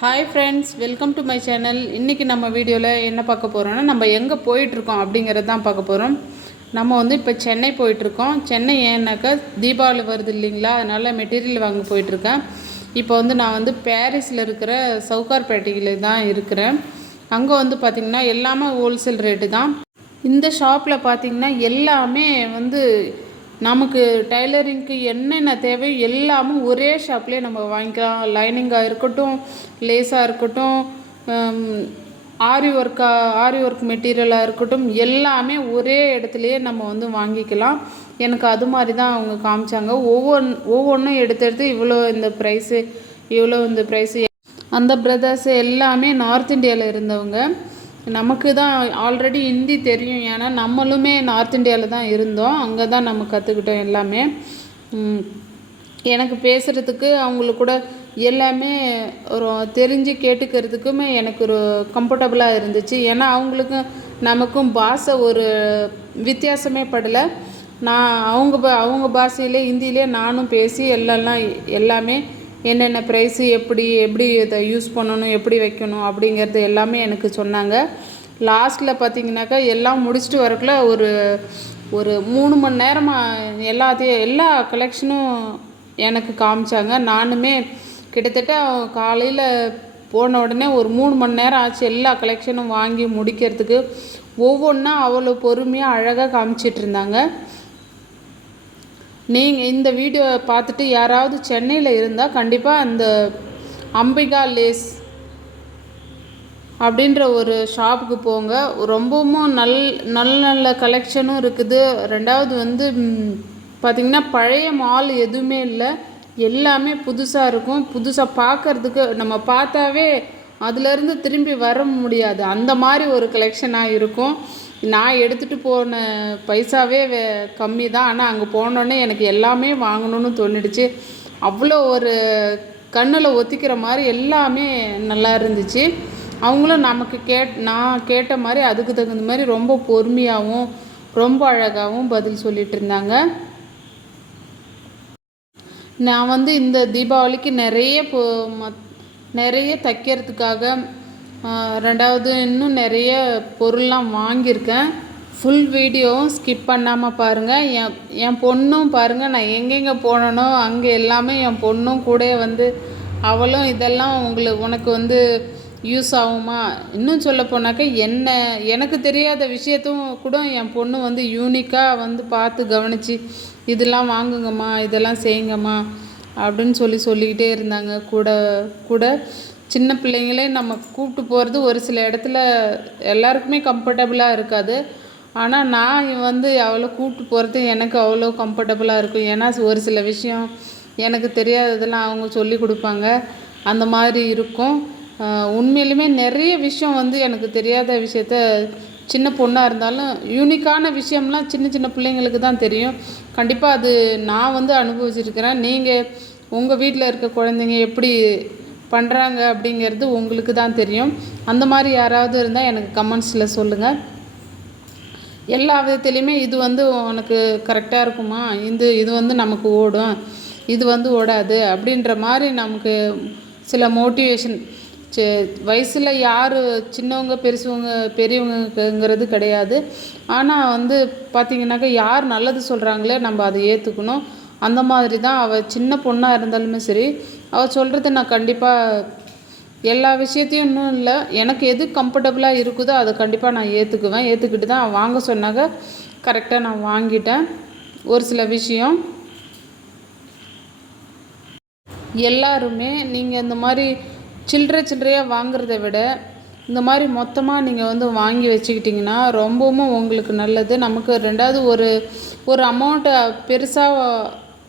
Hi friends, welcome to my channel. இன்றைக்கி நம்ம வீடியோவில் என்ன பார்க்க போகிறோன்னா, நம்ம எங்கே போயிட்டுருக்கோம் அப்படிங்கிறது தான் பார்க்க போகிறோம். நம்ம வந்து இப்போ சென்னை போயிட்டுருக்கோம். சென்னை ஏன்னாக்கா தீபாவளி வருது இல்லைங்களா, அதனால் மெட்டீரியல் வாங்க போயிட்டுருக்கேன். இப்போ வந்து நான் வந்து பாரிஸில் இருக்கிற சவுகார்பேட்டையில் தான் இருக்கிறேன். அங்கே வந்து பார்த்திங்கன்னா எல்லாமே ஹோல்சேல் ரேட்டு தான். இந்த ஷாப்பில் பார்த்திங்கன்னா எல்லாமே வந்து நமக்கு டைலரிங்க்கு என்னென்ன தேவையோ எல்லாமும் ஒரே ஷாப்லேயே நம்ம வாங்கிக்கலாம். லைனிங்காக இருக்கட்டும், லேஸாக இருக்கட்டும், ஆரி ஒர்க் மெட்டீரியலாக இருக்கட்டும், எல்லாமே ஒரே இடத்துலையே நம்ம வந்து வாங்கிக்கலாம். எனக்கு அது மாதிரி தான் அவங்க காமிச்சாங்க. ஒவ்வொன்றும் எடுத்து இவ்வளோ இந்த ப்ரைஸு, இவ்வளோ இந்த ப்ரைஸு. அந்த பிரதர்ஸ் எல்லாமே நார்த் இந்தியாவில் இருந்தவங்க. நமக்கு தான் ஆல்ரெடி ஹிந்தி தெரியும், ஏன்னா நம்மளுமே நார்த் இந்தியாவில் தான் இருந்தோம். அங்கே தான் நம்ம கற்றுக்கிட்டோம் எல்லாமே. எனக்கு பேசுகிறதுக்கு அவங்களுக்கு கூட எல்லாமே ஒரு தெரிஞ்சு கேட்டுக்கிறதுக்குமே எனக்கு ஒரு கம்ஃபர்டபுளாக இருந்துச்சு. ஏன்னா அவங்களுக்கும் நமக்கும் பாஷை ஒரு வித்தியாசமே படலை. நான் அவங்க பாஷையிலே ஹிந்தியிலே நானும் பேசி எல்லாமே என்னென்ன ப்ரைஸு, எப்படி இதை யூஸ் பண்ணணும், எப்படி வைக்கணும் அப்படிங்கிறது எல்லாமே எனக்கு சொன்னாங்க. லாஸ்ட்டில் பார்த்திங்கனாக்கா எல்லாம் முடிச்சுட்டு வரக்குள்ள ஒரு 3 மணி நேரமாக எல்லா கலெக்ஷனும் எனக்கு காமிச்சாங்க. நானுமே கிட்டத்தட்ட காலையில் போன உடனே ஒரு 3 மணி நேரம் ஆச்சு எல்லா கலெக்ஷனும் வாங்கி முடிக்கிறதுக்கு. ஒவ்வொன்றா அவ்வளோ பொறுமையாக அழகாக காமிச்சிட்டு இருந்தாங்க. நீங்கள் இந்த வீடியோ பார்த்துட்டு யாராவது சென்னையில் இருந்தால் கண்டிப்பாக அந்த அம்பிகா லேஸ் அப்படின்ற ஒரு ஷாப்புக்கு போங்க. ரொம்பவும் நல்ல கலெக்ஷனும் இருக்குது. ரெண்டாவது வந்து பார்த்திங்கன்னா பழைய மால் எதுவுமே இல்லை, எல்லாமே புதுசாக இருக்கும். புதுசாக பார்க்குறதுக்கு நம்ம பார்த்தாவே அதுலேருந்து திரும்பி வர முடியாது, அந்த மாதிரி ஒரு கலெக்ஷனாக இருக்கும். நான் எடுத்துகிட்டு போன பைசாவே கம்மி தான். ஆனால் அங்கே போனோடனே எனக்கு எல்லாமே வாங்கணும்னு தோணிடுச்சு. அவ்வளோ ஒரு கண்ணில் ஒத்திக்கிற மாதிரி எல்லாமே நல்லா இருந்துச்சு. அவங்களும் நான் கேட்ட மாதிரி அதுக்கு தகுந்த மாதிரி ரொம்ப பொறுமையாகவும் ரொம்ப அழகாகவும் பதில் சொல்லிகிட்டு இருந்தாங்க. நான் வந்து இந்த தீபாவளிக்கு நிறைய தைக்கிறதுக்காக, ரெண்டாவது இன்னும் நிறைய பொருள்லாம் வாங்கியிருக்கேன். ஃபுல் வீடியோவும் ஸ்கிப் பண்ணாமல் பாருங்கள். என் பொண்ணும் பாருங்கள், நான் எங்கெங்கே போனனோ அங்கே எல்லாமே என் பொண்ணும் கூட வந்து அவளும் இதெல்லாம் உனக்கு வந்து யூஸ் ஆகுமா, இன்னும் சொல்ல போனாக்கா எனக்கு தெரியாத விஷயத்தும் கூட என் பொண்ணு வந்து யூனிக்காக வந்து பார்த்து கவனித்து இதெல்லாம் வாங்குங்கம்மா, இதெல்லாம் செய்யுங்கம்மா அப்படின்னு சொல்லிக்கிட்டே இருந்தாங்க. கூட சின்ன பிள்ளைங்களே நம்ம கூப்பிட்டு போகிறது ஒரு சில இடத்துல எல்லாருக்குமே கம்ஃபர்டபுளாக இருக்காது. ஆனால் நான் வந்து அவ்வளோ கூப்பிட்டு போகிறது எனக்கு அவ்வளோ கம்ஃபர்டபுளாக இருக்கும். ஏன்னா ஒரு சில விஷயம் எனக்கு தெரியாததெல்லாம் அவங்க சொல்லி கொடுப்பாங்க, அந்த மாதிரி இருக்கும். உண்மையிலுமே நிறைய விஷயம் வந்து எனக்கு தெரியாத விஷயத்த சின்ன பொண்ணாக இருந்தாலும் யூனிக்கான விஷயம்லாம் சின்ன பிள்ளைங்களுக்கு தான் தெரியும். கண்டிப்பாக அது நான் வந்து அனுபவிச்சிருக்கிறேன். நீங்கள் உங்கள் வீட்டில் இருக்க குழந்தைங்க எப்படி பண்ணுறாங்க அப்படிங்கிறது உங்களுக்கு தான் தெரியும். அந்த மாதிரி யாராவது இருந்தால் எனக்கு கமெண்ட்ஸில் சொல்லுங்கள். எல்லா விதத்துலேயுமே இது வந்து உனக்கு கரெக்டாக இருக்குமா, இது வந்து நமக்கு ஓடும், இது வந்து ஓடாது அப்படின்ற மாதிரி நமக்கு சில மோட்டிவேஷன். வயசில் யார் சின்னவங்க பெரியவங்கங்கிறது கிடையாது. ஆனால் வந்து பார்த்திங்கனாக்கா யார் நல்லது சொல்கிறாங்களே நம்ம அதை ஏற்றுக்கணும். அந்த மாதிரி தான் அவள் சின்ன பொண்ணாக இருந்தாலுமே சரி, அவள் சொல்கிறது நான் கண்டிப்பாக எல்லா விஷயத்தையும் இன்னும் இல்லை, எனக்கு எது கம்ஃபர்டபுளாக இருக்குதோ அதை கண்டிப்பாக நான் ஏற்றுக்கிட்டு தான் வாங்க சொன்னாங்க. கரெக்டாக நான் வாங்கிட்டேன். ஒரு சில விஷயம் எல்லாருமே நீங்கள் இந்த மாதிரி சில்லறையாக வாங்குறத விட இந்த மாதிரி மொத்தமாக நீங்கள் வந்து வாங்கி வச்சுக்கிட்டிங்கன்னா ரொம்பவும் உங்களுக்கு நல்லது. நமக்கு ரெண்டாவது ஒரு அமௌண்ட்டை பெருசாக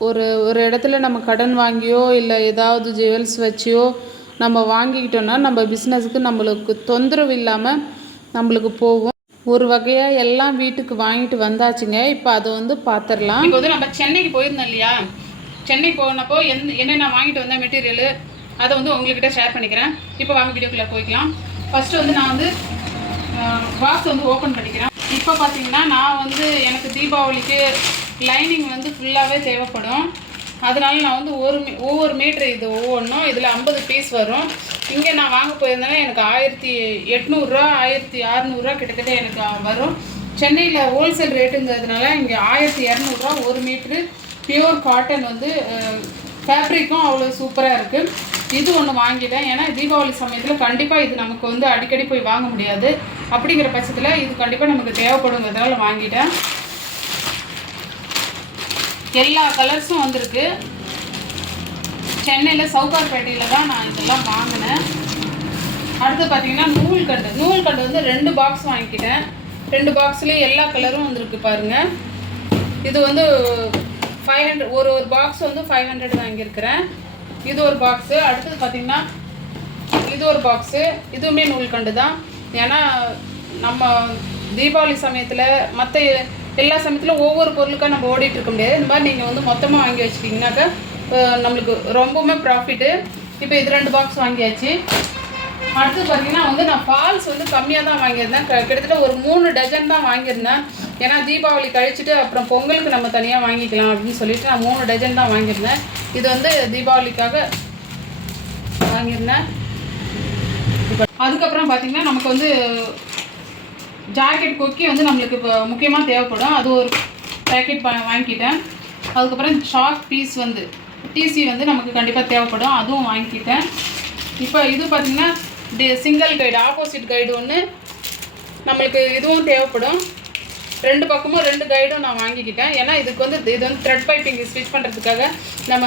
ஒரு இடத்துல நம்ம கடன் வாங்கியோ இல்லை ஏதாவது ஜுவல்ஸ் வச்சியோ நம்ம வாங்கிக்கிட்டோன்னா நம்ம பிஸ்னஸுக்கு நம்மளுக்கு தொந்தரவு இல்லாமல் நம்மளுக்கு போகும். ஒரு வகையாக எல்லாம் வீட்டுக்கு வாங்கிட்டு வந்தாச்சுங்க. இப்போ அதை வந்து பார்த்துடலாம். இப்போ வந்து நம்ம சென்னைக்கு போயிருந்தோம் இல்லையா, சென்னை போனப்போ என்னென்ன வாங்கிட்டு வந்தேன் மெட்டீரியலு, அதை வந்து உங்கள்கிட்ட ஷேர் பண்ணிக்கிறேன். இப்போ வாங்க வீடியோக்குள்ளே போய்க்கலாம். ஃபஸ்ட்டு வந்து நான் வந்து பாக்ஸ் வந்து ஓப்பன் பண்ணிக்கிறேன். இப்போ பார்த்தீங்கன்னா நான் வந்து எனக்கு தீபாவளிக்கு லைனிங் வந்து ஃபுல்லாகவே தேவைப்படும். அதனால நான் வந்து ஒவ்வொரு மீட்ரு இது ஒவ்வொன்றும் இதில் 50 பீஸ் வரும். இங்கே நான் வாங்க போயிருந்தேன்னா எனக்கு 1800 1600 கிட்டத்தட்ட எனக்கு வரும். சென்னையில் ஹோல்சேல் ரேட்டுங்கிறதுனால இங்கே 1200 1 மீட்ரு பியூர் காட்டன் வந்து ஃபேப்ரிக்கும் அவ்வளோ சூப்பராக இருக்குது. இது ஒன்று வாங்கிட்டேன். ஏன்னா தீபாவளி சமயத்தில் கண்டிப்பாக இது நமக்கு வந்து அடிக்கடி போய் வாங்க முடியாது. அப்படிங்கிற பட்சத்தில் இது கண்டிப்பாக நமக்கு தேவைப்படுங்கிறதுனால வாங்கிட்டேன். எல்லா கலர்ஸும் வந்திருக்கு. சென்னையில் சவுகார்பேட்டையில் தான் நான் இதெல்லாம் வாங்கினேன். அடுத்து பார்த்தீங்கன்னா நூல்கண்டு வந்து 2 பாக்ஸ் வாங்கிக்கிட்டேன். 2 பாக்ஸ்லேயும் எல்லா கலரும் வந்துருக்கு பாருங்கள். இது வந்து 500 ஒரு பாக்ஸ் வந்து 500 வாங்கியிருக்கிறேன். இது ஒரு பாக்ஸு. அடுத்தது பார்த்திங்கன்னா இது ஒரு பாக்ஸு. இதுவுமே நூல்கண்டு தான். ஏன்னா நம்ம தீபாவளி சமயத்தில் மற்ற எல்லா சமயத்திலும் ஒவ்வொரு பொருளுக்காக நம்ம ஓடிட்டு இருக்க முடியாது. இந்த மாதிரி நீங்கள் வந்து மொத்தமாக வாங்கி வச்சுட்டிங்கனாக்கா நம்மளுக்கு ரொம்பவுமே ப்ராஃபிட்டு. இப்போ இது 2 பாக்ஸ் வாங்கியாச்சு. அடுத்து பார்த்திங்கன்னா வந்து நான் ஃபால்ஸ் வந்து கம்மியாக தான் வாங்கியிருந்தேன். கிட்டத்தட்ட ஒரு 3 டஜன் தான் வாங்கியிருந்தேன். ஏன்னா தீபாவளி கழிச்சுட்டு அப்புறம் பொங்கலுக்கு நம்ம தனியாக வாங்கிக்கலாம் அப்படின்னு சொல்லிட்டு நான் 3 டஜன் தான் வாங்கியிருந்தேன். இது வந்து தீபாவளிக்காக வாங்கியிருந்தேன். அதுக்கப்புறம் பார்த்திங்கன்னா நமக்கு வந்து ஜாக்கெட் கொக்கி வந்து நம்மளுக்கு இப்போ முக்கியமாக தேவைப்படும். அது ஒரு பேக்கெட் வாங்கிக்கிட்டேன். அதுக்கப்புறம் ஷார்ட் பீஸ் வந்து டிசி வந்து நமக்கு கண்டிப்பாக தேவைப்படும். அதுவும் வாங்கிக்கிட்டேன். இப்போ இது பார்த்திங்கன்னா சிங்கிள் கைடு ஆப்போசிட் கைடு ஒன்று நம்மளுக்கு இதுவும் தேவைப்படும். 2 பக்கமும் 2 கைடும் நான் வாங்கிக்கிட்டேன். ஏன்னா இது வந்து த்ரெட் பைப்பிங் ஸ்டிச் பண்ணுறதுக்காக நம்ம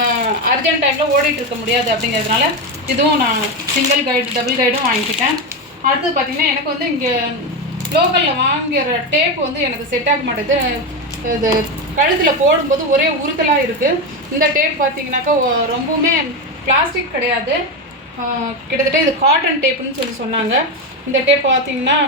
அர்ஜென்ட் டைமில் ஓடிட்டு இருக்க முடியாது. அப்படிங்கிறதுனால இதுவும் நான் சிங்கிள் கைடு டபுள் கைடும் வாங்கிக்கிட்டேன். அடுத்து பார்த்திங்கன்னா எனக்கு வந்து இங்கே லோக்கலில் வாங்குகிற டேப் வந்து எனக்கு செட் ஆக மாட்டேது. இது கழுத்தில் போடும்போது ஒரே உறுத்தலாக இருக்குது. இந்த டேப் பார்த்திங்கனாக்கா ரொம்பவுமே பிளாஸ்டிக் கிடையாது. கிட்டத்தட்ட இது காட்டன் டேப்புன்னு சொல்லி சொன்னாங்க. இந்த டேப் பார்த்திங்கன்னா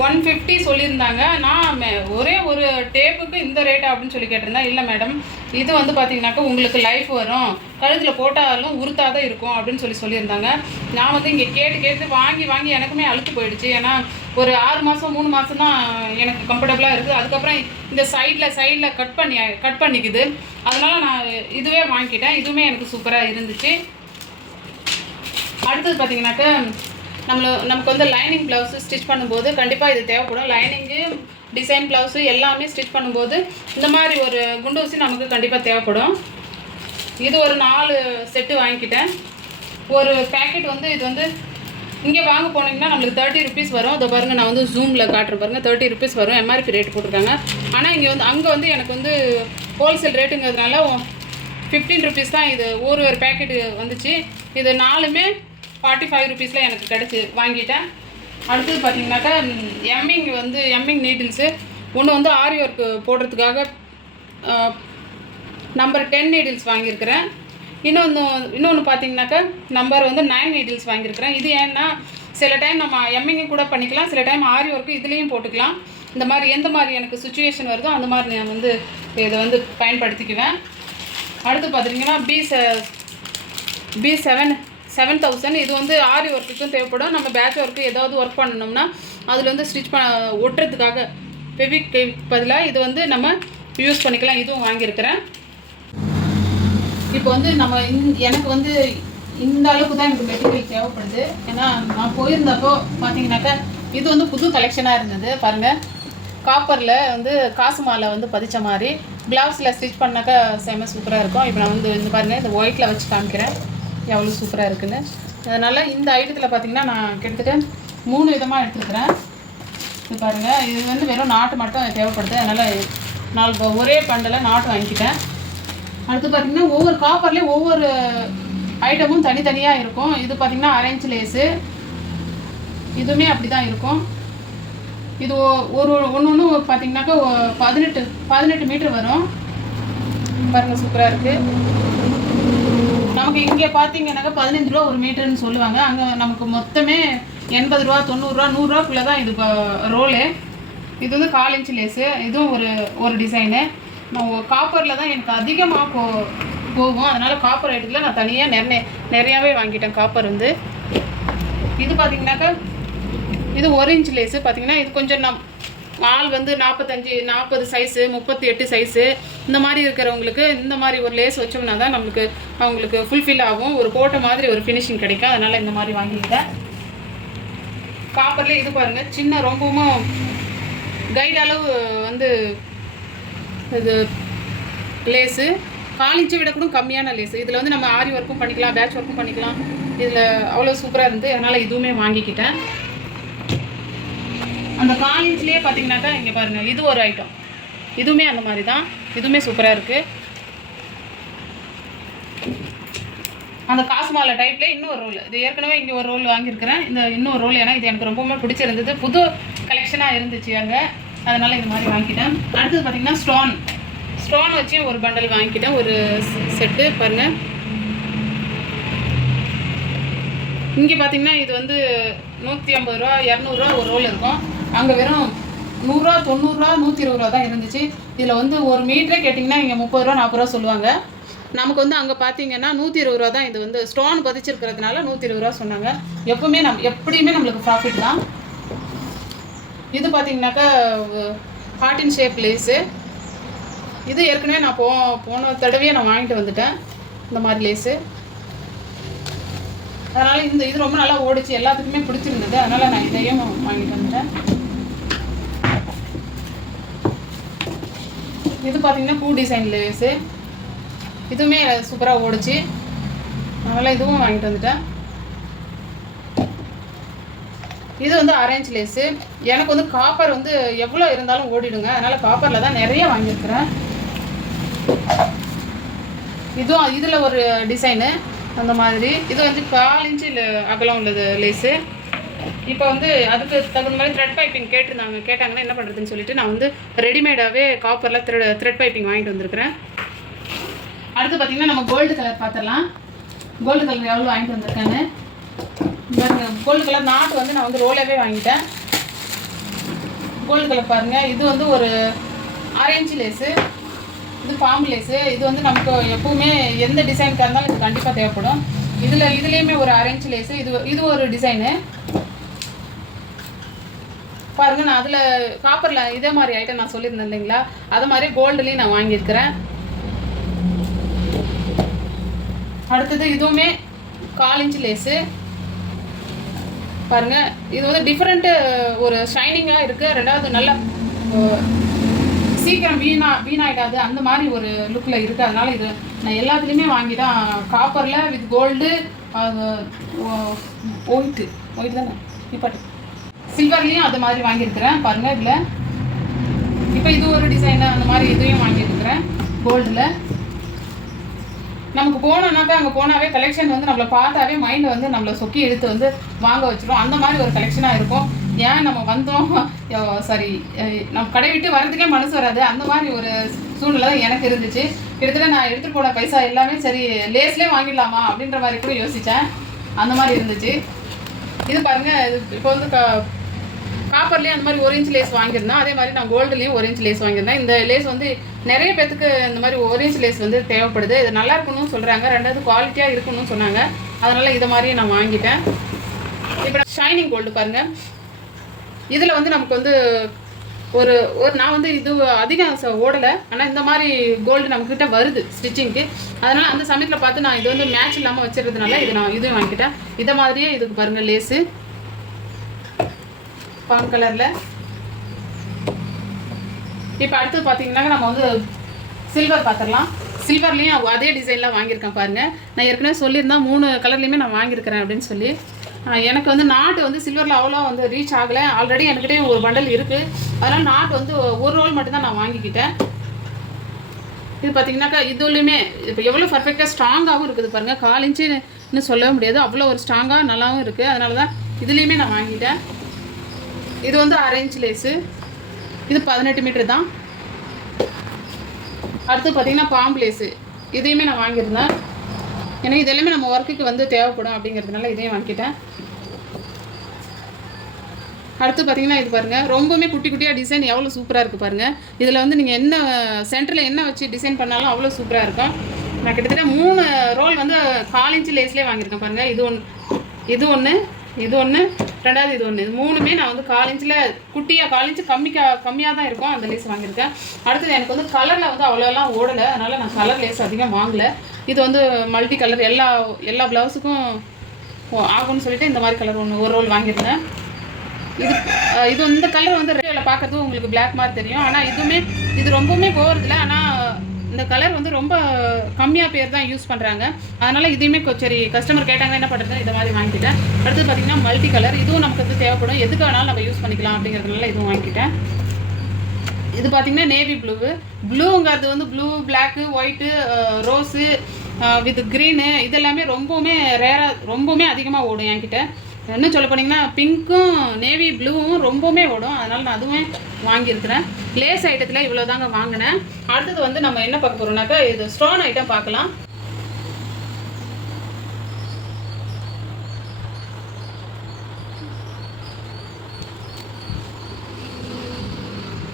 150 சொல்லியிருந்தாங்க. நான் ஒரே ஒரு டேப்புக்கு இந்த ரேட்டா அப்படின்னு சொல்லி கேட்டிருந்தேன். இல்லை மேடம், இது வந்து பார்த்தீங்கன்னாக்கா உங்களுக்கு லைஃப் வரும், கழுத்தில் போட்டாலும் உறுத்தாதான் இருக்கும் அப்படின்னு சொல்லியிருந்தாங்க. நான் வந்து இங்கே கேட்டு வாங்கி எனக்குமே அழுத்து போயிடுச்சு. ஏன்னா ஒரு 6 மாதம் 3 மாதம் தான் எனக்கு கம்ஃபர்டபுளாக இருக்குது. அதுக்கப்புறம் இந்த சைடில் கட் பண்ணிக்குது. அதனால் நான் இதுவே வாங்கிக்கிட்டேன். இதுவுமே எனக்கு சூப்பராக இருந்துச்சு. அடுத்தது பார்த்தீங்கன்னாக்கா நமக்கு வந்து லைனிங் ப்ளவுஸு ஸ்டிச் பண்ணும்போது கண்டிப்பாக இது தேவைப்படும். லைனிங்கு டிசைன் ப்ளவுஸு எல்லாமே ஸ்டிச் பண்ணும்போது இந்த மாதிரி ஒரு குண்டு ஊசி நமக்கு கண்டிப்பாக தேவைப்படும். இது ஒரு 4 செட்டு வாங்கிக்கிட்டேன். ஒரு பேக்கெட் வந்து இது வந்து இங்கே வாங்க போனீங்கன்னா நம்மளுக்கு 30 ருபீஸ் வரும். அதை பாருங்கள், நான் வந்து ஜூமில் காட்டுறேன் பாருங்கள், 30 ருபீஸ் வரும். எம்ஆர்பி ரேட் போட்டிருக்காங்க. ஆனால் அங்கே வந்து எனக்கு வந்து ஹோல்சேல் ரேட்டுங்கிறதுனால 15 ருபீஸ் தான் இது ஒரு பேக்கெட்டு வந்துச்சு. இது 4மே 45 ருபீஸில் எனக்கு கிடச்சி வாங்கிட்டேன். அடுத்தது பார்த்திங்கனாக்கா எம்மிங் நீடில்ஸு ஒன்று வந்து ஆரி ஒர்க்கு போடுறதுக்காக நம்பர் 10 நீடில்ஸ் வாங்கியிருக்கிறேன். இன்னொன்று பார்த்திங்கனாக்கா நம்பர் வந்து 9 நீடில்ஸ் வாங்கியிருக்கிறேன். இது ஏன்னா சில டைம் நம்ம எம்மிங்கும் கூட பண்ணிக்கலாம், சில டைம் ஆரி ஒர்க்கு இதுலேயும் போட்டுக்கலாம். இந்த மாதிரி எந்த மாதிரி எனக்கு சுச்சுவேஷன் வருதோ அந்த மாதிரி நான் வந்து இதை வந்து பயன்படுத்திக்குவேன். அடுத்து பார்த்திங்கன்னா B7000 இது வந்து ஆரி ஒர்க்குக்கும் தேவைப்படும். நம்ம பேட்ச் ஒர்க்கு ஏதாவது ஒர்க் பண்ணணும்னா அதில் வந்து ஸ்டிச் ஒட்டுறதுக்காக ஃபெவிக் பதிலாக இது வந்து நம்ம யூஸ் பண்ணிக்கலாம். இதுவும் வாங்கியிருக்கிறேன். இப்போ வந்து எனக்கு வந்து இந்த அளவுக்கு தான் எனக்கு மெட்டீரியல் தேவைப்படுது. ஏன்னா நான் போயிருந்தப்போ பார்த்தீங்கன்னாக்கா இது வந்து புது கலெக்ஷனாக இருந்தது. பாருங்கள், காப்பரில் வந்து காசு மாலை வந்து பதிச்ச மாதிரி ப்ளவுஸில் ஸ்டிச் பண்ணாக்கா செம்ம சூப்பராக இருக்கும். இப்போ நான் வந்து இந்த பாருங்கள், இந்த ஒயிட்டில் வச்சு காமிக்கிறேன் எவ்வளோ சூப்பராக இருக்குன்னு. அதனால் இந்த ஐட்டத்தில் பார்த்திங்கன்னா நான் கிட்டத்தட்ட 3 விதமாக எடுத்துருக்கிறேன். இது பாருங்கள், இது வந்து வெறும் நாட்டு மட்டும் தேவைப்படுது. அதனால் ஒரே பண்டில் நாட்டு வாங்கிக்கிட்டேன். அடுத்து பார்த்திங்கன்னா ஒவ்வொரு காப்பர்லேயும் ஒவ்வொரு ஐட்டமும் தனித்தனியாக இருக்கும். இது பார்த்திங்கன்னா அரேஞ்ச் லேஸு, இதுவுமே அப்படி தான் இருக்கும். இது ஒன்று பார்த்திங்கனாக்கா 18 மீட்டர் வரும். பாருங்கள், சூப்பராக இருக்குது. நமக்கு இங்கே பார்த்தீங்கன்னாக்கா 15 ரூபா ஒரு மீட்டர்னு சொல்லுவாங்க. அங்கே நமக்கு மொத்தமே 80 ரூபா 90 ரூபா 100 ரூபாக்குள்ளே தான் இது ரோலு. இது வந்து 1/4 இன்ச் லேஸு. இதுவும் ஒரு டிசைனு. நான் காப்பரில் தான் எனக்கு அதிகமாக போகும். அதனால் காப்பர் ஐட்டத்தில் நான் தனியாக நிறையாவே வாங்கிட்டேன் காப்பர் வந்து. இது பார்த்திங்கனாக்கா இது 1 இன்ச் லேஸு. பார்த்திங்கன்னா இது கொஞ்சம் ஆள் வந்து 40 சைஸு 38 சைஸு இந்த மாதிரி இருக்கிறவங்களுக்கு இந்த மாதிரி ஒரு லேஸ் வச்சோம்னா தான் நம்மளுக்கு அவங்களுக்கு ஃபுல்ஃபில் ஆகும், ஒரு கோட்டை மாதிரி ஒரு ஃபினிஷிங் கிடைக்கும். அதனால் இந்த மாதிரி வாங்கிக்கிட்டேன். காப்பர்லேயே இது பாருங்கள், சின்ன ரொம்பவும் கைடு அளவு வந்து இது லேஸு 4 இன்ச்சை விட கூட கம்மியான லேஸு. இதில் வந்து நம்ம ஆரி ஒர்க்கும் பண்ணிக்கலாம், பேட்ச் ஒர்க்கும் பண்ணிக்கலாம். இதில் அவ்வளோ சூப்பராக இருந்து அதனால் இதுவுமே வாங்கிக்கிட்டேன். அந்த 4 இன்ச்லேயே பார்த்தீங்கன்னாக்கா இங்கே பாருங்கள், இது ஒரு ஐட்டம், இதுவுமே அந்த மாதிரி தான், இதுவுமே சூப்பராக இருக்குது. அந்த காசு மாலை டைப்பில் இன்னொரு ரோல், இது ஏற்கனவே இங்கே ஒரு ரோல் வாங்கியிருக்கிறேன், இந்த இன்னொரு ரோல். ஏன்னா இது எனக்கு ரொம்பவுமே பிடிச்சிருந்தது, புது கலெக்ஷனாக இருந்துச்சு அங்கே, அதனால் இது மாதிரி வாங்கிக்கிட்டேன். அடுத்தது பார்த்திங்கன்னா ஸ்டோன் வச்சு ஒரு பண்டல் வாங்கிக்கிட்டேன், ஒரு செட்டு பாருங்கள். இங்கே பார்த்தீங்கன்னா இது வந்து 150 ரூபா 200 ரூபா ஒரு ரோல் இருக்கும். அங்கே வெறும் 100 ரூபா 90 ரூபா 120 ரூபா தான் இருந்துச்சு. இதில் வந்து ஒரு மீட்டரே கேட்டிங்கன்னா இங்கே 30 ரூபா 40 ரூபா சொல்லுவாங்க. நமக்கு வந்து அங்கே பார்த்தீங்கன்னா 120 ரூபா தான். இது வந்து ஸ்டோன் பதிச்சிருக்கிறதுனால 120 ரூபா சொன்னாங்க. எப்படியுமே நம்மளுக்கு ப்ராஃபிட் தான். இது பார்த்தீங்கன்னாக்கா ஹார்ட் இன் ஷேப் லேஸு. இது ஏற்கனவே நான் போன தடவையே நான் வாங்கிட்டு வந்துட்டேன் இந்த மாதிரி லேஸு. அதனால் இது ரொம்ப நல்லா ஓடிச்சு, எல்லாத்துக்குமே பிடிச்சிருந்தது, அதனால் நான் இதையும் வாங்கிட்டு வந்துட்டேன். இது பார்த்தீங்கன்னா பூ டிசைன் லேஸு, இதுவுமே சூப்பராக ஓடிச்சு, அதனால் இதுவும் வாங்கிட்டு வந்துட்டேன். இது வந்து ஆரஞ்சு லேஸு. எனக்கு வந்து காப்பர் வந்து எவ்வளோ இருந்தாலும் ஓடிடுங்க, அதனால் காப்பரில் தான் நிறைய வாங்கியிருக்கிறேன். இதில் ஒரு டிசைனு அந்த மாதிரி. இது வந்து 4 இன்ச்சு அகலம் உள்ளது லேஸு. இப்போ வந்து அதுக்கு தகுந்த மாதிரி த்ரெட் பைப்பிங் கேட்டாங்கன்னா என்ன பண்ணுறதுன்னு சொல்லிட்டு நான் வந்து ரெடிமேடாகவே காப்பரில் த்ரெட் பைப்பிங் வாங்கிட்டு வந்திருக்கிறேன். அடுத்து பார்த்திங்கன்னா நம்ம கோல்டு கலர் பார்த்துடலாம். கோல்டு கலர் எவ்வளோ வாங்கிட்டு வந்திருக்கேன்னு கோல்டு கலர் நாட்டு வந்து நான் வந்து ரோலாகவே வாங்கிட்டேன். கோல்டு கலர் பாருங்கள், இது வந்து ஒரு ஆரஞ்சு லேஸு, இது பாம்பு லேஸு. இது வந்து நமக்கு எப்பவுமே எந்த டிசைனுக்காக இருந்தாலும் இது கண்டிப்பாக தேவைப்படும். இதுலேயுமே ஒரு ஆரஞ்சு லேஸு, இது ஒரு டிசைனு பாருங்கள். நான் அதில் காப்பரில் இதே மாதிரி ஐட்டம் நான் சொல்லியிருந்தேன் இல்லைங்களா, அது மாதிரி கோல்டுலேயும் நான் வாங்கியிருக்கிறேன். அடுத்தது இதுவுமே 4 இன்ச்சு லேஸு பாருங்கள். இது வந்து டிஃப்ரெண்ட்டு ஒரு ஷைனிங்காக இருக்குது. ரெண்டாவது நல்லா சீக்கிரம் வீணாயிடாது அந்த மாதிரி ஒரு லுக்கில் இருக்குது. அதனால் இது நான் எல்லாத்துலேயுமே வாங்கி தான், காப்பரில் வித் கோல்டு, ஒயிட் தானே இப்போ சில்வர்லேயும் அது மாதிரி வாங்கியிருக்கிறேன் பாருங்கள். இதில் இப்போ இது ஒரு டிசைனு அந்த மாதிரி இதையும் வாங்கியிருக்கிறேன் கோல்டில். நமக்கு போனோம்னாக்கா அங்கே போனாவே கலெக்ஷன் வந்து நம்மளை பார்த்தாவே மைண்டை வந்து நம்மளை சொக்கி எடுத்து வந்து வாங்க வச்சிடும். அந்த மாதிரி ஒரு கலெக்ஷனாக இருக்கும். ஏன் நம்ம வந்தோம் நம்ம கடை விட்டு வரதுக்கே மனசு வராது, அந்த மாதிரி ஒரு சூழ்நிலை தான் எனக்கு இருந்துச்சு. கிட்டத்தட்ட நான் எடுத்துகிட்டு போன பைசா எல்லாமே சரி லேஸ்லேயே வாங்கிடலாமா அப்படின்ற மாதிரி கூட யோசித்தேன். அந்த மாதிரி இருந்துச்சு. இது பாருங்கள், இது இப்போ வந்து காப்பர்லேயும் அந்த மாதிரி 1 இன்ச் லேஸ் வாங்கியிருந்தேன். அதே மாதிரி நான் கோல்டுலேயும் 1 இன்ச் லேஸ் வாங்கியிருந்தேன். இந்த லேஸ் வந்து நிறைய பேத்துக்கு இந்த மாதிரி 1 இன்ச் லேஸ் வந்து தேவைப்படுது. இது நல்லா இருக்கணும்னு சொல்கிறாங்க, ரெண்டாவது குவாலிட்டியாக இருக்கணும்னு சொன்னாங்க. அதனால் இதை மாதிரியே நான் வாங்கிட்டேன். இப்போ ஷைனிங் கோல்டு பாருங்கள். இதில் வந்து நமக்கு வந்து ஒரு நான் வந்து இது அதிகம் ஓடலை, ஆனால் இந்த மாதிரி கோல்டு நம்மக்கிட்ட வருது ஸ்டிச்சிங்க்கு. அதனால் அந்த சமயத்தில் பார்த்து நான் இது வந்து மேட்ச் இல்லாமல் வச்சுருந்ததுனால இதுவும் வாங்கிக்கிட்டேன். இதை மாதிரியே இதுக்கு பாருங்கள் லேஸு பாம் கலரில். இப்போ அடுத்து பார்த்தீங்கன்னா நம்ம வந்து சில்வர் பார்த்துடலாம். சில்வர்லேயும் அதே டிசைனில் வாங்கியிருக்கேன் பாருங்கள். நான் ஏற்கனவே சொல்லியிருந்தேன் 3 கலர்லேயுமே நான் வாங்கியிருக்கிறேன் அப்படின்னு சொல்லி. எனக்கு வந்து நாட்டு வந்து சில்வரில் அவ்வளோ வந்து ரீச் ஆகலை. ஆல்ரெடி என்கிட்டே ஒரு பண்டல் இருக்குது. அதனால் நாட்டு வந்து ஒரு ரோல் மட்டும்தான் நான் வாங்கிக்கிட்டேன். இது பார்த்தீங்கன்னாக்கா இதுலேயுமே இப்போ எவ்வளோ பர்ஃபெக்டாக ஸ்ட்ராங்காகவும் இருக்குது பாருங்கள். 4 இன்ச்சுன்னு சொல்லவே முடியாது, அவ்வளோ ஒரு ஸ்ட்ராங்காக நல்லாவும் இருக்குது. அதனால தான் இதுலேயுமே நான் வாங்கிட்டேன். இது வந்து ஆரஞ்சு லேஸு, இது 18 மீட்டர் தான். அடுத்து பார்த்திங்கன்னா பாம்பு லேஸு, இதையுமே நான் வாங்கியிருந்தேன். ஏன்னா இது எல்லாமே நம்ம ஒர்க்குக்கு வந்து தேவைப்படும் அப்படிங்கிறதுனால இதையும் வாங்கிட்டேன். அடுத்து பார்த்திங்கன்னா இது பாருங்கள், ரொம்பவுமே குட்டி குட்டியாக டிசைன் எவ்வளோ சூப்பராக இருக்குது பாருங்கள். இதில் வந்து நீங்கள் என்ன சென்டரில் என்ன வச்சு டிசைன் பண்ணாலும் அவ்வளோ சூப்பராக இருக்கும். நான் கிட்டத்தட்ட 3 ரோல் வந்து 4 இன்ச்சு லேஸ்லேயே வாங்கியிருக்கேன் பாருங்கள். இது ஒன்று ரெண்டாவது இது ஒன்று. இது மூணுமே நான் வந்து 1/4 இன்ச்சில் குட்டியாக 1/4 இன்ச்சு கம்மியாக தான் இருக்கும் அந்த லேஸ் வாங்கியிருக்கேன். அடுத்தது எனக்கு வந்து கலரில் வந்து அவ்வளோலாம் ஓடலை, அதனால் நான் கலர் லேஸ் அதிகம் வாங்கலை. இது வந்து மல்டி கலர் எல்லா ப்ளவுஸுக்கும் ஆகும்னு சொல்லிட்டு இந்த மாதிரி கலர் ஒரு ரோல் வாங்கியிருந்தேன். இது இந்த கலர் வந்து ரேடியோவில் பார்க்கறதுக்கு உங்களுக்கு பிளாக் மாதிரி தெரியும், ஆனால் இது ரொம்பவுமே போகிறதில்ல. ஆனால் இந்த கலர் வந்து ரொம்ப கம்மியாக பேர் தான் யூஸ் பண்ணுறாங்க, அதனால் இதையுமே சரி கஸ்டமர் கேட்டாங்க என்ன பண்ணுறது, இதை மாதிரி வாங்கிக்கிட்டேன். அடுத்து பார்த்திங்கன்னா மல்டி கலர், இதுவும் நமக்கு வந்து தேவைப்படும், எதுக்கு வேணாலும் நம்ம யூஸ் பண்ணிக்கலாம் அப்படிங்கிறதுனால இதுவும் வாங்கிக்கிட்டேன். இது பார்த்திங்கன்னா நேவி ப்ளூங்கிறது வந்து blue, black, white, rose with green இதெல்லாமே ரொம்பவுமே ரொம்பவுமே அதிகமாக ஓடும் என்கிட்ட. இன்னும் சொல்ல போனீங்கன்னா பிங்க்கும் நேவி ப்ளூவும் ரொம்பவுமே ஓடும், அதனால் நான் அதுவுமே வாங்கியிருக்கிறேன். லேஸ் ஐட்டத்தில் இவ்வளோ தாங்க வாங்கினேன். அடுத்தது வந்து நம்ம என்ன பார்க்க போகிறோம்னாக்கா இது ஸ்டோன் ஐட்டம் பார்க்கலாம்.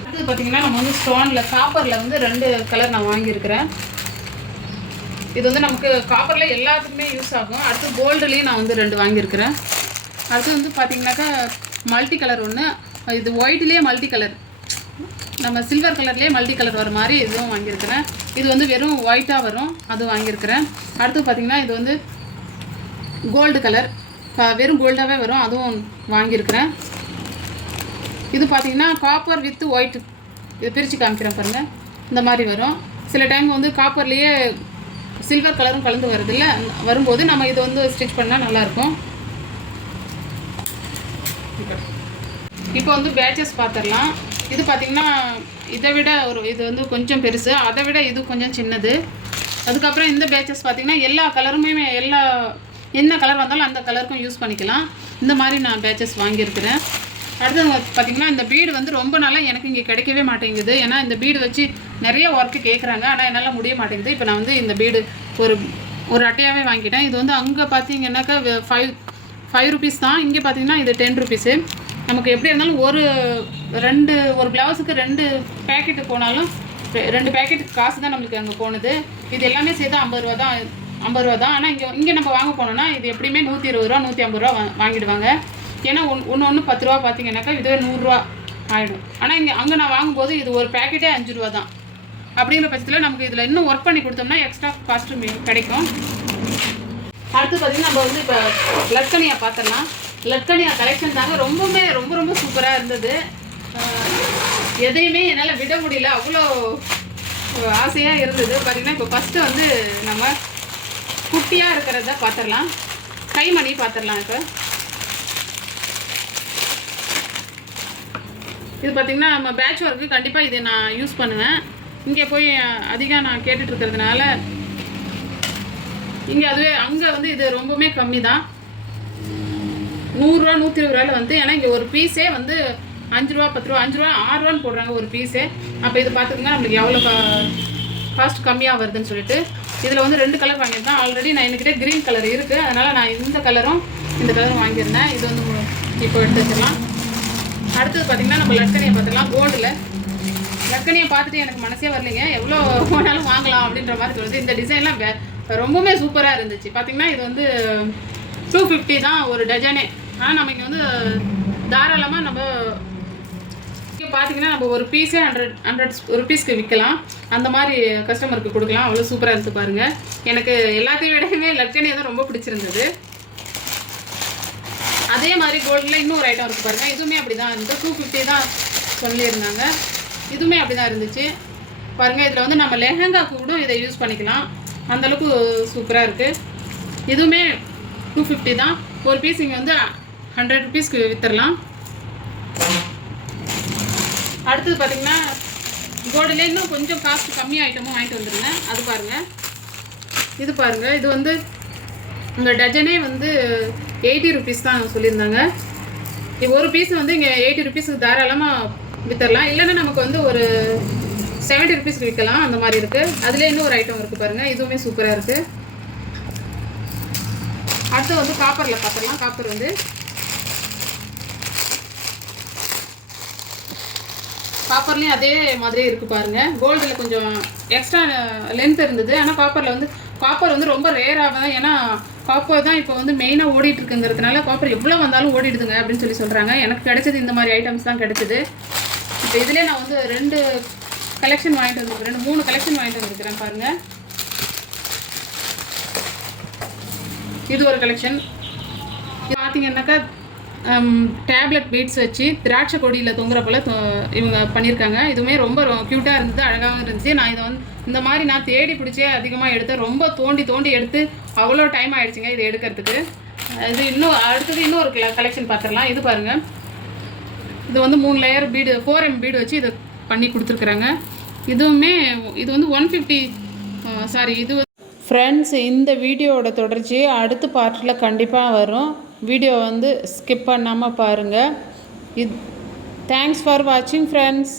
அடுத்தது பார்த்தீங்கன்னா நம்ம வந்து ஸ்டோனில் காப்பரில் வந்து 2 கலர் நான் வாங்கியிருக்கிறேன். இது வந்து நமக்கு காப்பரில் எல்லாத்துக்குமே யூஸ் ஆகும். அடுத்து கோல்டுலேயும் நான் வந்து 2 வாங்கியிருக்கிறேன். அடுத்து வந்து பார்த்திங்கனாக்கா மல்டி கலர் ஒன்று, இது ஒயிட்லேயே மல்டி கலர், நம்ம சில்வர் கலர்லேயே மல்டி கலர் வர மாதிரி இதுவும் வாங்கியிருக்கிறேன். இது வந்து வெறும் ஒயிட்டாக வரும், அதுவும் வாங்கியிருக்கிறேன். அடுத்து பார்த்திங்கன்னா இது வந்து கோல்டு கலர், வெறும் கோல்டாகவே வரும், அதுவும் வாங்கியிருக்கிறேன். இது பார்த்திங்கன்னா காப்பர் வித் ஒயிட், இது பிரித்து காமிக்கிறேன் பாருங்கள், இந்த மாதிரி வரும். சில டைம் வந்து காப்பர்லேயே சில்வர் கலரும் கலந்து வருதில்ல, வரும்போது நம்ம இது வந்து ஸ்டிச் பண்ணால் நல்லாயிருக்கும். இப்போ வந்து பேட்சஸ் பார்த்துடலாம். இது பார்த்திங்கன்னா இதை விட இது வந்து கொஞ்சம் பெருசு, அதை விட இது கொஞ்சம் சின்னது. அதுக்கப்புறம் இந்த பேட்சஸ் பார்த்திங்கன்னா எல்லா கலருமே என்ன கலர் வந்தாலும் அந்த கலருக்கும் யூஸ் பண்ணிக்கலாம். இந்த மாதிரி நான் பேட்சஸ் வாங்கியிருக்கிறேன். அடுத்தது பார்த்திங்கன்னா இந்த பீடு வந்து ரொம்ப நாளாக எனக்கு இங்கே கிடைக்கவே மாட்டேங்குது, ஏன்னா இந்த பீடு வச்சு நிறைய ஒர்க்கு கேட்குறாங்க, ஆனால் என்னால் முடிய மாட்டேங்குது. இப்போ நான் வந்து இந்த பீடு ஒரு அட்டையாகவே வாங்கிட்டேன். இது வந்து அங்கே பார்த்தீங்கன்னாக்கா 5 ருபீஸ் தான், இங்கே பார்த்தீங்கன்னா இது 10 ருபீஸு. நமக்கு எப்படி இருந்தாலும் ஒரு ப்ளவுஸுக்கு 2 பேக்கெட்டு போனாலும் 2 பேக்கெட் காசு தான் நம்மளுக்கு அங்கே போனது. இது எல்லாமே சேர்த்து 50 ரூபா தான். ஆனால் இங்கே நம்ம வாங்க போனோம்னா இது எப்படியுமே 120 ரூபா 150 ரூபா வாங்கிடுவாங்க. ஏன்னா ஒன்று 10 ரூபா பார்த்தீங்கன்னாக்கா இதுவே 100 ரூபா ஆகிடும். ஆனால் அங்கே நான் வாங்கும்போது இது ஒரு பேக்கெட்டே 5 ரூபா தான். அப்படிங்கிற பட்சத்தில் நமக்கு இதில் இன்னும் ஒர்க் பண்ணி கொடுத்தோம்னா எக்ஸ்ட்ரா காஸ்ட்டு கிடைக்கும். அடுத்து பார்த்திங்கன்னா நம்ம வந்து இப்போ லட்கனியா பார்த்துடலாம். லட்கனியா கலெக்ஷன் தாங்க ரொம்ப சூப்பராக இருந்தது. எதையுமே என்னால் விட முடியல, அவ்வளோ ஆசையாக இருந்தது. பார்த்திங்கன்னா இப்போ ஃபஸ்ட்டு வந்து நம்ம குட்டியாக இருக்கிறத பார்த்துடலாம், கைமணி பார்த்துடலாம். இப்போ இது பார்த்திங்கன்னா நம்ம பேட்ச் ஒர்க்கு கண்டிப்பாக இதை நான் யூஸ் பண்ணுவேன். இங்கே போய் அதிகம் நான் கேட்டுட்ருக்கிறதுனால இங்கே அங்கே வந்து இது ரொம்பவுமே கம்மி தான், 100 ரூபா 120 ரூபாயில் வந்து. ஏன்னா இங்கே ஒரு பீஸே வந்து 5 ரூபா 10 ரூபா 5 ரூபா 6 ரூபான்னு போடுறாங்க ஒரு பீஸே. அப்போ இது பார்த்துக்கோங்க நம்மளுக்கு எவ்வளோ காஸ்ட் கம்மியாக வருதுன்னு சொல்லிட்டு. இதில் வந்து 2 கலர் வாங்கியிருந்தேன். ஆல்ரெடி நான் என்கிட்ட க்ரீன் கலர் இருக்குது, அதனால் நான் இந்த கலரும் வாங்கியிருந்தேன். இது வந்து இப்போ எடுத்து வச்சிடலாம். அடுத்தது பார்த்திங்கன்னா நம்ம லட்கனியை பார்த்துக்கலாம். கோல்டில் லட்கனியை பார்த்துட்டு எனக்கு மனசே வரலைங்க, எவ்வளோ போனாலும் வாங்கலாம் அப்படின்ற மாதிரி தோணுது. இந்த டிசைன்லாம் ரொம்பவுமே சூப்பராக இருந்துச்சு. பார்த்திங்கன்னா இது வந்து 250 தான் ஒரு டஜனே. ஆனால் நம்ம இங்கே வந்து தாராளமாக நம்ம இங்கே பார்த்திங்கன்னா நம்ம ஒரு பீஸே 100 ருபீஸ்க்கு விற்கலாம், அந்த மாதிரி கஸ்டமருக்கு கொடுக்கலாம். அவ்வளோ சூப்பராக இருந்து பாருங்கள். எனக்கு எல்லாத்தையும் விடவே லட்கனியை தான் ரொம்ப பிடிச்சிருந்தது. அதே மாதிரி கோல்டில் இன்னொரு ஐட்டம் இருக்குது பாருங்கள், இதுவுமே அப்படி தான் இருந்தது. 250 தான் சொல்லியிருந்தாங்க, இதுவுமே அப்படி தான் இருந்துச்சு பாருங்கள். இதில் வந்து நம்ம லெஹங்காவுக்கு கூட இதை யூஸ் பண்ணிக்கலாம், அந்தளவுக்கு சூப்பராக இருக்குது. இதுவுமே 250 தான் ஒரு பீஸ். இங்கே வந்து 100 ருபீஸ்க்கு விற்றுடலாம். அடுத்தது பார்த்திங்கன்னா கோல்டில் இன்னும் கொஞ்சம் காஸ்ட் கம்மியாக ஐட்டமும் வாங்கிட்டு வந்துருந்தேன். அது பாருங்கள், இது பாருங்கள். இது வந்து உங்கள் டஜனே வந்து 80 ருபீஸ் தான் சொல்லியிருந்தாங்க. ஒரு பீஸ் வந்து இங்கே 80 ருபீஸுக்கு தாராளமாக விற்றுடலாம். இல்லைன்னா நமக்கு வந்து ஒரு 70 ருபீஸ்க்கு விற்கலாம், அந்த மாதிரி இருக்குது. அதில் இன்னும் ஒரு ஐட்டம் இருக்குது பாருங்கள், இதுவுமே சூப்பராக இருக்குது. அடுத்து வந்து காப்பரில் பார்த்துடலாம். காப்பர் வந்து காப்பர்லேயும் அதே மாதிரியே இருக்குது பாருங்கள். கோல்டில் கொஞ்சம் எக்ஸ்ட்ரா லென்த் இருந்தது, ஆனால் காப்பரில் வந்து காப்பர் வந்து ரொம்ப ரேராக தான், ஏன்னா காப்பர் தான் இப்போ வந்து மெயினாக ஓடிட்டுருக்குங்கிறதுனால காப்பர் எவ்வளோ வந்தாலும் ஓடிடுதுங்க அப்படின்னு சொல்கிறாங்க. எனக்கு கிடைச்சது இந்த மாதிரி ஐட்டம்ஸ் தான் கிடைச்சிது. இப்போ இதிலே நான் வந்து 2 கலெக்ஷன் வாங்கிட்டு வந்துருக்கிறேன், 3 கலெக்ஷன் வாங்கிட்டு வந்துருக்கிறேன் பாருங்கள். இது ஒரு கலெக்ஷன். இது பார்த்தீங்கன்னாக்கா டேப்லெட் பீட்ஸ் வச்சு திராட்சை கொடியில் தொங்குற போல் இவங்க பண்ணியிருக்காங்க. இதுவுமே ரொம்ப க்யூட்டாக இருந்தது, அழகாகவும் இருந்துச்சு. நான் இதை வந்து இந்த மாதிரி நான் தேடி பிடிச்சே அதிகமாக எடுத்தேன். ரொம்ப தோண்டி எடுத்து அவ்வளோ டைம் ஆகிடுச்சிங்க இதை எடுக்கிறதுக்கு. இது இன்னும் அடுத்தது இன்னொரு கலெக்ஷன் பார்த்துடலாம். இது பாருங்கள், இது வந்து 3 லேயர் பீடு 4M பீடு வச்சு இதை பண்ணி கொடுத்துருக்குறாங்க. இதுவுமே இது வந்து 150 இது ஃப்ரெண்ட்ஸ். இந்த வீடியோவோட தொடர்ச்சி அடுத்த பார்ட்டில் கண்டிப்பாக வரும். வீடியோ வந்து ஸ்கிப் பண்ணாமல் பாருங்கள். தேங்க்ஸ் ஃபார் வாட்சிங் ஃப்ரெண்ட்ஸ்.